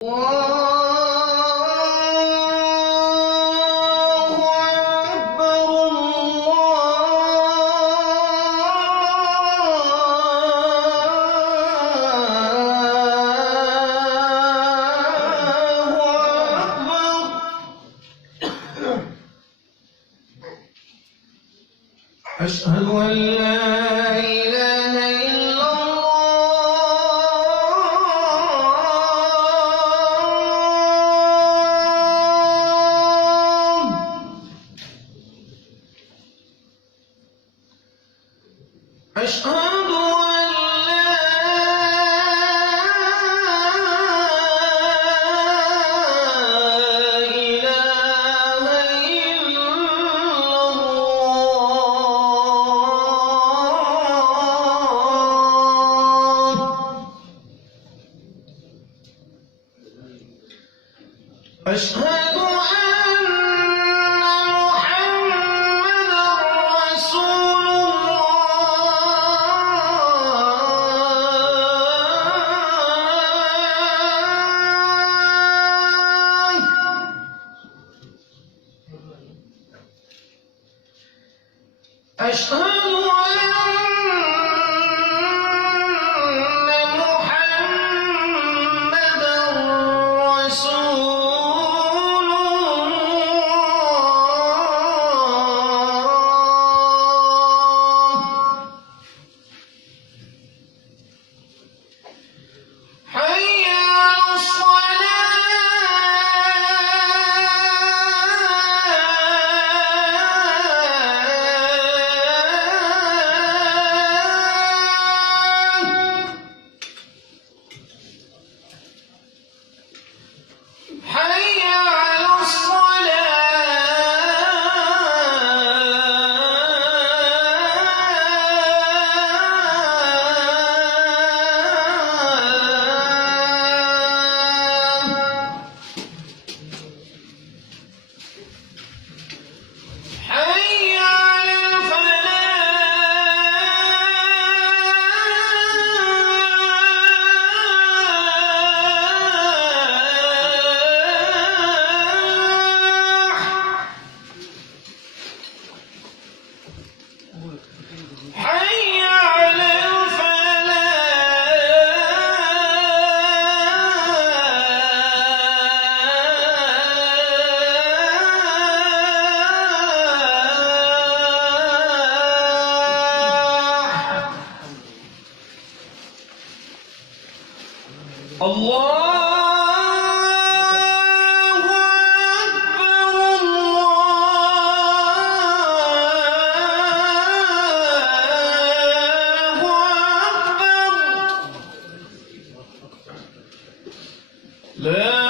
أشهد أن لا إله إلا الله. أشهد أن لا إله إلا الله. أشهد أن محمدًا رسول الله. أشهد أن محمدًا رسول الله. حي على الصلاة. حي على الصلاة. حي على الفلاح. حي على الفلاح. الله أكبر، الله أكبر. لا